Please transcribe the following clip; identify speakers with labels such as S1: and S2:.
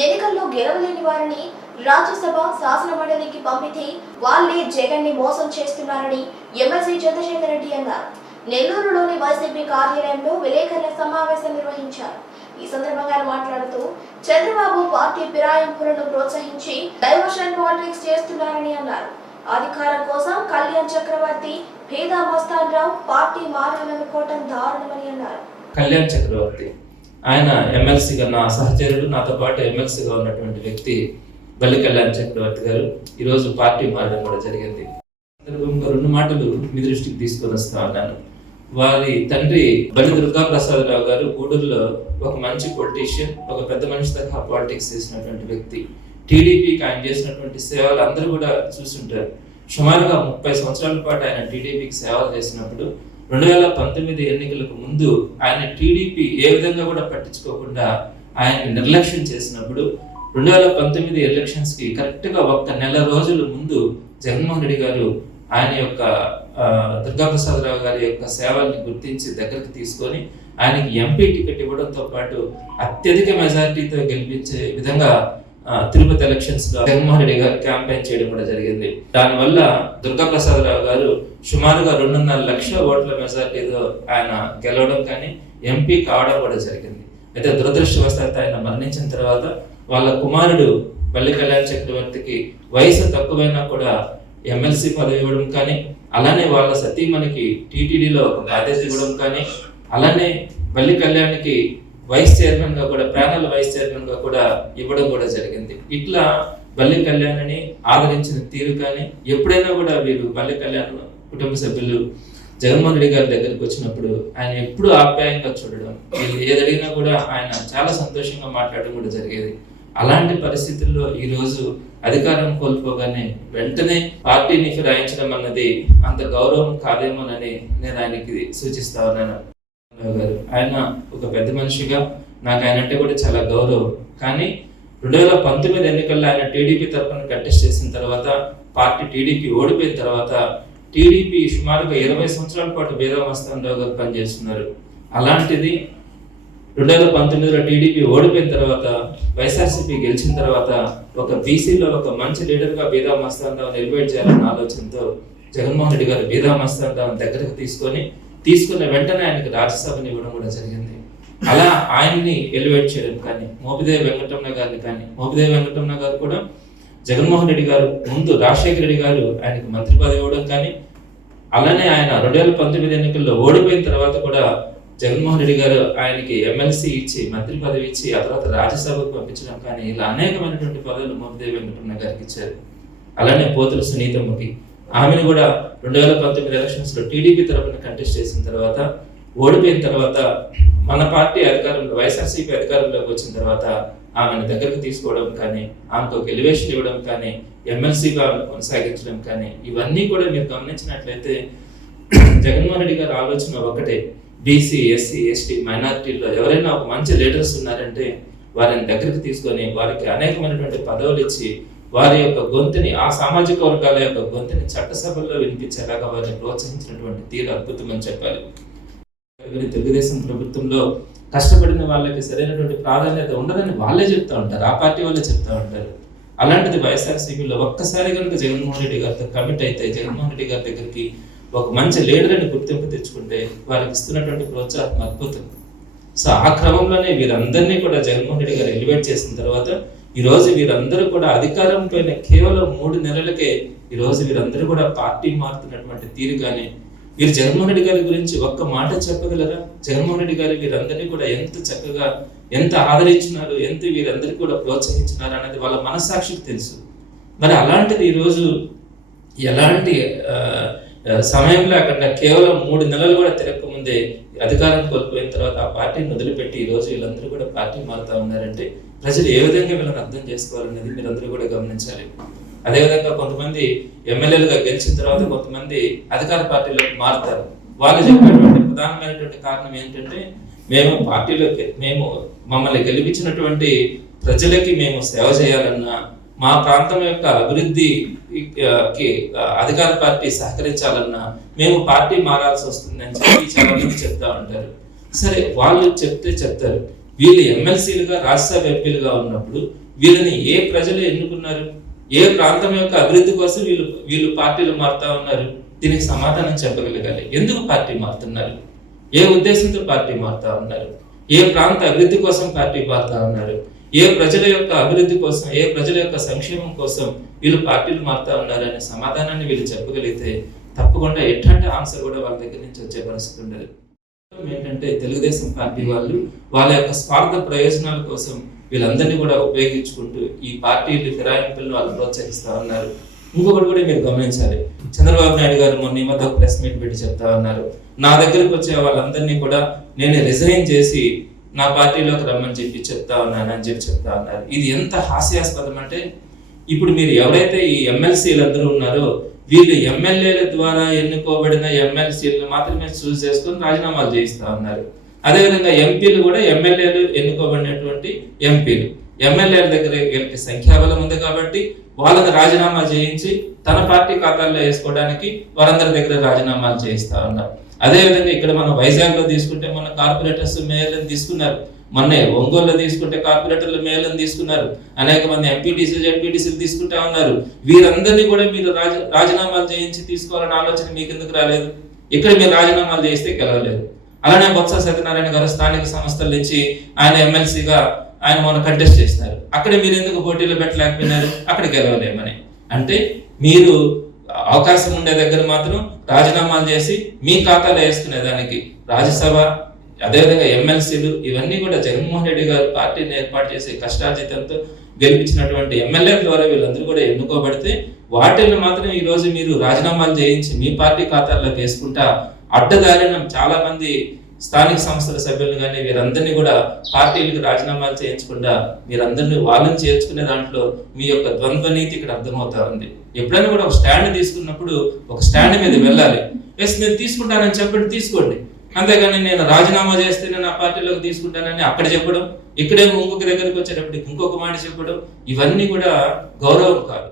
S1: ఎన్నికల్లో గెలవలేని వారిని రాజ్యసభ శాసన మండలికి పంపితే వాళ్ళే జగన్ని మోసం చేస్తున్నారని ఎమ్మెల్సీ చంద్రశేఖర్ రెడ్డి అన్నారు. నెల్లూరులోని వైసీపీ కార్యాలయంలో విలేకరుల సమావేశం నిర్వహించారు. ఈ సందర్భంగా మాట్లాడుతూ చంద్రబాబు పార్టీ ఫిరాయింపులను ప్రోత్సహించి డైవర్షన్ పాలిటిక్స్ చేస్తున్నారని అన్నారు. అధికారం కోసం కళ్యాణ్ చక్రవర్తి భేదా మస్తాన్ రావు పార్టీ మారాలనుకోవటం దారుణమని అన్నారు.
S2: కళ్యాణ్ చక్రవర్తి. ఆయన ఎమ్మెల్సీగా నా సహచరుడు నాతో పాటు ఎమ్మెల్సీగా ఉన్నటువంటి వ్యక్తి బల్లికళ్యాణ్ చక్రవర్తి గారు ఈరోజు పార్టీ మారడం కూడా జరిగింది. సందర్భంగా రెండు మాటలు మీ దృష్టికి తీసుకొని వస్తా ఉన్నాను. వారి తండ్రి బల్లి దుర్గాప్రసాదరావు గారు గూడూరులో ఒక మంచి పొలిటీషియన్ ఒక పెద్ద మనిషి తరహా పాలిటిక్స్ చేసినటువంటి వ్యక్తి. టీడీపీకి ఆయన చేసినటువంటి సేవలు అందరూ కూడా చూస్తుంటారు. సుమారుగా ముప్పై సంవత్సరాల పాటు ఆయన టీడీపీకి సేవలు చేసినప్పుడు రెండు వేల పంతొమ్మిది ఎన్నికలకు ముందు ఆయన టీడీపీ ఏ విధంగా కూడా పట్టించుకోకుండా ఆయన నిర్లక్ష్యం చేసినప్పుడు రెండు వేల పంతొమ్మిది ఎలక్షన్స్కి కరెక్ట్గా ఒక్క నెల రోజుల ముందు జగన్మోహన్ రెడ్డి గారు ఆయన యొక్క దుర్గాప్రసాద్ రావు గారి యొక్క సేవల్ని గుర్తించి దగ్గరికి తీసుకొని ఆయనకి ఎంపీ టికెట్ ఇవ్వడంతో పాటు అత్యధిక మెజారిటీతో గెలిపించే విధంగా తిరుపతి ఎలక్షన్స్లో జగన్మోహన్ రెడ్డి గారు క్యాంపెయిన్ చేయడం కూడా జరిగింది. దానివల్ల దుర్గాప్రసాదరావు గారు సుమారుగా రెండున్నర లక్షల ఓట్ల మెజారిటీతో ఆయన గెలవడం కానీ ఎంపీ కావడం కూడా జరిగింది. అయితే దురదృష్టవశాత్తు ఆయన మరణించిన తర్వాత వాళ్ళ కుమారుడు బల్లి కళ్యాణ్ చక్రవర్తికి వయసు తక్కువైనా కూడా ఎమ్మెల్సీ పదవి ఇవ్వడం కానీ అలానే వాళ్ళ సతీమణికి టీటీడీలో బాధ్యత ఇవ్వడం కానీ అలానే బల్లి కళ్యాణ్కి వైస్ చైర్మన్గా కూడా ప్యానల్ వైస్ చైర్మన్గా కూడా ఇవ్వడం కూడా జరిగింది. ఇట్లా బల్లి కళ్యాణ్ని ఆదరించిన తీరు కానీ ఎప్పుడైనా కూడా వీరు బల్లి కళ్యాణ్ కుటుంబ సభ్యులు జగన్మోహన్ రెడ్డి గారి దగ్గరికి వచ్చినప్పుడు ఆయన ఎప్పుడు ఆప్యాయంగా చూడడం వీళ్ళు ఏదడిగినా కూడా ఆయన చాలా సంతోషంగా మాట్లాడడం కూడా జరిగేది. అలాంటి పరిస్థితుల్లో ఈరోజు అధికారం కోల్పోగానే వెంటనే పార్టీని ఫిరాయించడం అన్నది అంత గౌరవం కాదేమోనని నేను ఆయనకి సూచిస్తా ఉన్నాను. గారు ఆయన ఒక పెద్ద మనిషిగా నాకు ఆయన అంటే కూడా చాలా గౌరవం. కానీ రెండు వేల పంతొమ్మిది ఎన్నికల్లో ఆయన టీడీపీ తరఫున కంటెస్ట్ చేసిన తర్వాత పార్టీ టీడీపీ ఓడిపోయిన తర్వాత టీడీపీ సుమారుగా ఇరవై సంవత్సరాల పాటు వేదమస్తాన్ రావు గారు పనిచేస్తున్నారు. అలాంటిది రెండు వేల పంతొమ్మిదిలో టీడీపీ ఓడిపోయిన తర్వాత వైఎస్ఆర్సీపీ గెలిచిన తర్వాత ఒక బీసీలో ఒక మంచి లీడర్గా బీదా మస్తాన్ రావు ఎలివేట్ చేయాలన్న ఆలోచనతో జగన్మోహన్ రెడ్డి గారు బీదా మస్తాన్ రావు దగ్గరకు తీసుకొని తీసుకున్న వెంటనే ఆయనకు రాజ్యసభని ఇవ్వడం కూడా జరిగింది. అలా ఆయన్ని ఎలివేట్ చేయడం కానీ మోపిదేవి వెంకటరమణ గారిని కానీ మోపిదేవి వెంకటరమణ గారు కూడా జగన్మోహన్ రెడ్డి గారు ముందు రాజశేఖర రెడ్డి గారు ఆయనకు మంత్రి పదవి ఇవ్వడం కానీ అలానే ఆయన రెండు వేల పంతొమ్మిది ఎన్నికల్లో ఓడిపోయిన తర్వాత కూడా జగన్మోహన్ రెడ్డి గారు ఆయనకి ఎమ్మెల్సీ ఇచ్చి మంత్రి పదవి ఇచ్చి ఆ తర్వాత రాజ్యసభకు పంపించడం కానీ ఇలా అనేకమైనటువంటి పదవులు మోపిదేవి వెంకటరమణ గారికి ఇచ్చారు. అలానే పోతులు సునీతమ్మకి ఆమెను కూడా రెండు వేల పంతొమ్మిది ఎలక్షన్స్లో టీడీపీ తరఫున కంటెస్ట్ చేసిన తర్వాత ఓడిపోయిన తర్వాత మన పార్టీ అధికారంలో వైఎస్ఆర్సీపీ అధికారంలోకి వచ్చిన తర్వాత ఆమెను దగ్గరకు తీసుకోవడం కానీ ఆమెకు ఒక ఎలివేషన్ ఇవ్వడం కానీ ఎమ్మెల్సీగా కొనసాగించడం కానీ ఇవన్నీ కూడా మీరు గమనించినట్లయితే జగన్మోహన్ రెడ్డి గారి ఆలోచన ఒకటే. బీసీ ఎస్సీ ఎస్టీ మైనారిటీల్లో ఎవరైనా ఒక మంచి లీడర్స్ ఉన్నారంటే వారిని దగ్గరికి తీసుకొని వారికి అనేకమైనటువంటి పదవులు ఇచ్చి వారి యొక్క గొంతుని ఆ సామాజిక వర్గాల యొక్క గొంతుని చట్టసభల్లో వినిపించేలాగా వారిని ప్రోత్సహించినటువంటి తీరు అద్భుతం అని చెప్పాలి. తెలుగుదేశం ప్రభుత్వంలో కష్టపడిన వాళ్ళకి సరైనటువంటి ప్రాధాన్యత ఉండదని వాళ్ళే చెప్తా ఉంటారు. ఆ పార్టీ వాళ్ళే చెప్తా ఉంటారు. అలాంటిది వైఎస్ఆర్సీపీలో ఒక్కసారి కనుక జగన్మోహన్ రెడ్డి గారితో కమిట్ అయితే జగన్మోహన్ రెడ్డి గారి దగ్గరికి ఒక మంచి లీడర్ అని గుర్తింపు తెచ్చుకుంటే వారికి ఇస్తున్నటువంటి ప్రోత్సాహం అద్భుతం. సో ఆ క్రమంలోనే వీరందరినీ కూడా జగన్మోహన్ రెడ్డి గారు ఎలివేట్ చేసిన తర్వాత ఈరోజు వీరందరూ కూడా అధికారం పైన కేవలం మూడు నెలలకే ఈరోజు వీరందరూ కూడా పార్టీ మారుతున్నటువంటి తీరుగానే వీరు జగన్మోహన్ రెడ్డి గారి గురించి ఒక్క మాట చెప్పగలరా? జగన్మోహన్ రెడ్డి గారు వీరందరినీ కూడా ఎంత చక్కగా ఎంత ఆదరించినారు ఎంత వీరందరికీ కూడా ప్రోత్సహించినారు అనేది వాళ్ళ మనస్సాక్షికి తెలుసు. మరి అలాంటిది ఈరోజు ఎలాంటి సమయంలో అక్కడ సమయం లేకుండా కేవలం మూడు నెలలు కూడా తిరగకముందే అధికారం కోల్పోయిన తర్వాత ఆ పార్టీని వదిలిపెట్టి ఈరోజు రోజు వీళ్ళందరూ కూడా పార్టీ మారుతా ఉన్నారంటే ప్రజలు ఏ విధంగా వీళ్ళని అర్థం చేసుకోవాలనేది మీరందరూ కూడా గమనించాలి. అదేవిధంగా కొంతమంది ఎమ్మెల్యేలుగా గెలిచిన తర్వాత కొంతమంది అధికార పార్టీలోకి మారుతారు. వాళ్ళు చెప్పేటువంటి ప్రధానమైనటువంటి కారణం ఏంటంటే మేము పార్టీలోకి మేము మమ్మల్ని గెలిపించినటువంటి ప్రజలకి మేము సేవ చేయాలన్నా మా ప్రాంతం యొక్క అభివృద్ధికి అధికార పార్టీ సహకరించాలన్నా మేము పార్టీ మారాల్సి వస్తుందని చెప్పి చాలా మంది చెప్తా ఉంటారు. సరే వాళ్ళు చెప్తే చెప్తారు. వీళ్ళు ఎమ్మెల్సీలుగా రాజ్యసభ ఎంపీలుగా ఉన్నప్పుడు వీళ్ళని ఏ ప్రజలు ఎన్నుకున్నారు? ఏ ప్రాంతం యొక్క అభివృద్ధి కోసం వీళ్ళు వీళ్ళు పార్టీలు మారుతా ఉన్నారు? దీనికి సమాధానం చెప్పగలగాలి. ఎందుకు పార్టీ మారుతున్నారు? ఏ ఉద్దేశంతో పార్టీ మారుతా ఉన్నారు? ఏ ప్రాంత అభివృద్ధి కోసం పార్టీ మారుతా ఉన్నారు? ఏ ప్రజల యొక్క అభివృద్ధి కోసం ఏ ప్రజల యొక్క సంక్షేమం కోసం వీళ్ళు పార్టీలు మారుతా ఉన్నారనే సమాధానాన్ని వీళ్ళు చెప్పగలిగితే తప్పకుండా ఎట్లాంటి ఆన్సర్ కూడా వాళ్ళ దగ్గర నుంచి వచ్చే పరిస్థితి ఉండదు. ఏంటంటే తెలుగుదేశం పార్టీ వాళ్ళు వాళ్ళ యొక్క స్వార్థ ప్రయోజనాల కోసం వీళ్ళందరినీ కూడా ఉపయోగించుకుంటూ ఈ పార్టీలు ఫిరాయింపులను వాళ్ళు ప్రోత్సహిస్తా ఉన్నారు. ఇంకొకటి కూడా మీరు గమనించాలి. చంద్రబాబు నాయుడు గారు మొన్న ఈ మధ్య ప్రెస్ మీట్ పెట్టి చెప్తా ఉన్నారు. నా దగ్గరకు వచ్చే వాళ్ళందరినీ కూడా నేను రిజైన్ చేసి నా పార్టీలోకి రమ్మని చెప్పి చెప్తా ఉన్నాను అని చెప్పి చెప్తా ఉన్నారు ఇది ఎంత హాస్యాస్పదం అంటే ఇప్పుడు మీరు ఎవరైతే ఈ ఎమ్మెల్సీలందరూ ఉన్నారో వీళ్ళు ఎమ్మెల్యేల ద్వారా ఎన్నుకోబడిన ఎమ్మెల్సీలను మాత్రమే చూస్ చేసుకొని రాజీనామాలు చేయిస్తా ఉన్నారు. అదేవిధంగా ఎంపీలు కూడా ఎమ్మెల్యేలు ఎన్నుకోబడినటువంటి ఎంపీలు. ఎమ్మెల్యేల దగ్గర వీళ్ళకి సంఖ్యాబలం ఉంది కాబట్టి వాళ్ళని రాజీనామా చేయించి తన పార్టీ ఖాతాల్లో వేసుకోవడానికి వారందరి దగ్గర రాజీనామాలు చేయిస్తా ఉన్నారు. అదేవిధంగా ఇక్కడ మనం వైజాగ్లో తీసుకుంటే మన కార్పొరేటర్స్ మేయర్లను తీసుకున్నారు. మొన్నే ఒంగోలులో తీసుకుంటే కార్పొరేటర్లు మేయర్లను తీసుకున్నారు. అనేక మంది ఎంపీటీసీ జడ్పీటీసీలు తీసుకుంటా ఉన్నారు. వీరందరినీ కూడా మీరు రాజ రాజీనామాలు చేయించి తీసుకోవాలనే ఆలోచన మీకు ఎందుకు రాలేదు? ఇక్కడ మీరు రాజీనామాలు చేస్తే గెలవలేదు. అలానే బొత్స సత్యనారాయణ గారు స్థానిక సంస్థల నుంచి ఆయన ఎమ్మెల్సీగా ఆయన మొన్న కంటెస్ట్ చేసినారు. అక్కడ మీరు ఎందుకు పోటీలో పెట్టలేకపోయినారు? అక్కడ గెలవలేమని. అంటే మీరు అవకాశం ఉండే దగ్గర మాత్రం రాజీనామాలు చేసి మీ ఖాతాలో వేసుకునే దానికి రాజ్యసభ అదేవిధంగా ఎమ్మెల్సీలు ఇవన్నీ కూడా జగన్మోహన్ రెడ్డి గారు పార్టీని ఏర్పాటు చేసి కష్టార్జితంతో గెలిపించినటువంటి ఎమ్మెల్యే ద్వారా వీళ్ళందరూ కూడా ఎన్నుకోబడితే వాటిని మాత్రం ఈరోజు మీరు రాజీనామాలు చేయించి మీ పార్టీ ఖాతాల్లో వేసుకుంటా అడ్డదారిన చాలా మంది స్థానిక సంస్థల సభ్యులు కానీ వీరందరినీ కూడా పార్టీలకు రాజీనామాలు చేయించకుండా మీరందరినీ వాళ్ళని చేర్చుకునే దాంట్లో మీ యొక్క ద్వంద్వ నీతి ఇక్కడ అర్థమవుతా ఉంది. ఎప్పుడైనా కూడా ఒక స్టాండ్ తీసుకున్నప్పుడు ఒక స్టాండ్ మీద వెళ్ళాలి. ఎస్ నేను తీసుకుంటానని చెప్పండి తీసుకోండి. అంతేగాని నేను రాజీనామా చేస్తేనే నా పార్టీలోకి తీసుకుంటానని అక్కడ చెప్పడం ఇక్కడే ఇంకొక దగ్గరికి వచ్చేటప్పటికి ఇంకొక మాట చెప్పడం ఇవన్నీ కూడా గౌరవం కాదు.